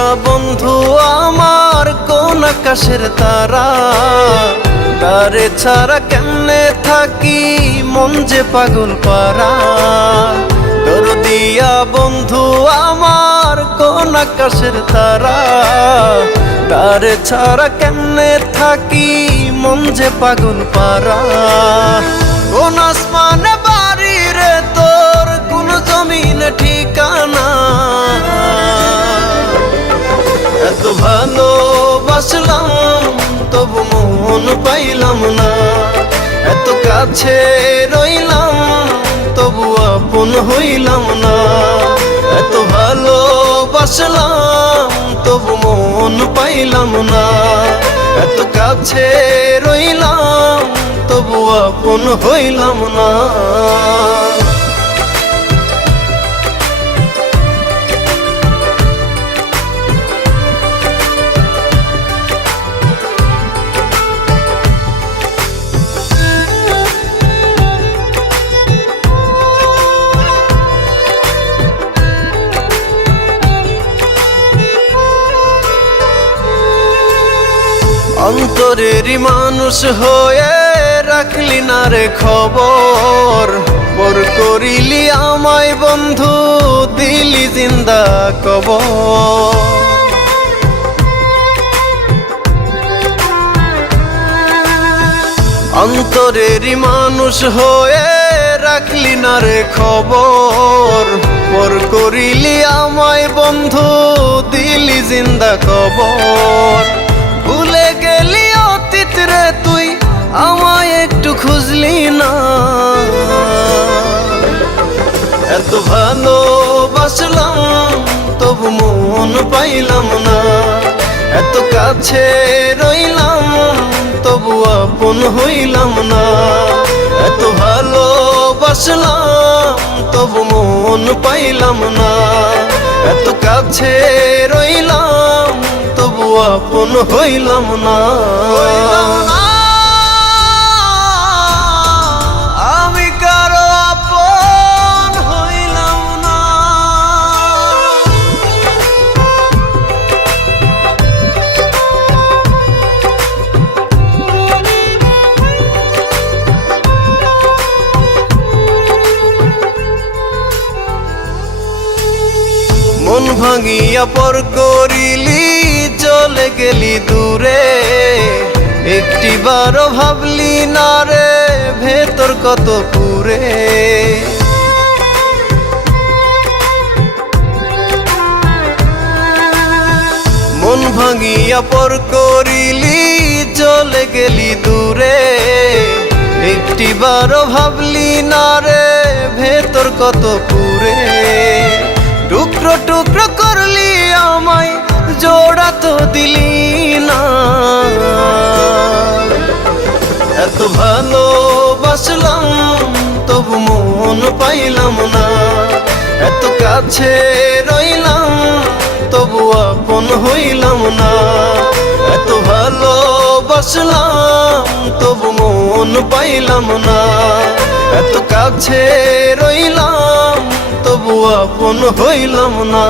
দিয়া বন্ধু আমার কোন আকাশের তারা, তারে ছাড়া কেমনে থাকি মন যে পাগল পারা। তোর দিয়া বন্ধু আমার কোন আকাশের তারা, তারে ছাড়া কেমনে থাকি মন যে পাগল পারা। কোন আসমানে বাড়ি রে তোর, কোন জমিনে ঠিকানা, এত ভালোবাসলাম তবু মন পাইলাম না। এত কাছে রইলাম তবু আপন হইলাম না। এত ভালোবাসলাম তবু মন পাইলাম না। এত কাছে রইলাম তবু আপন হইলাম না। অন্তরেরই মানুষ হয়ে রাখলি না রে খবর, পর করিলি আমায় বন্ধু দিলি জিন্দা কবর। অন্তরেরই মানুষ হয়ে রাখলি না রে খবর, পর করিলি আমায় বন্ধু দিলি জিন্দা কবর। ভুলে গেলি অতীত রে তুই আমায় একটু খুঁজলি না। এত ভালোবাসলাম তবু মন পাইলাম না। এত কাছে রইলাম তবু আপন হইলাম না। এত ভালোবাসলাম তবু মন পাইলাম না। এত কাছে রইলাম তবু আপন হইলাম না। আমি কারো আপন হইলাম না। মন ভাঙিয়া পর করিলি চলে গেলি দূরে, একটিবারও ভাবলি না রে ভেতর কত পুরে। মন ভাঙিয়া পর করিলি চলে গেলি দূরে, একটিবারও ভাবলি না রে ভেতর কত পুরে। টুকরো টুকরো করলি আমায় জোড়া তো দিলি না। এত ভালোবাসলাম তবু মন পাইলাম না। এত কাছে রইলাম তবু আপন হইলাম না। এত ভালোবাসলাম তবু মন পাইলাম না। এত কাছে রইলাম তবু আপন হইলাম না।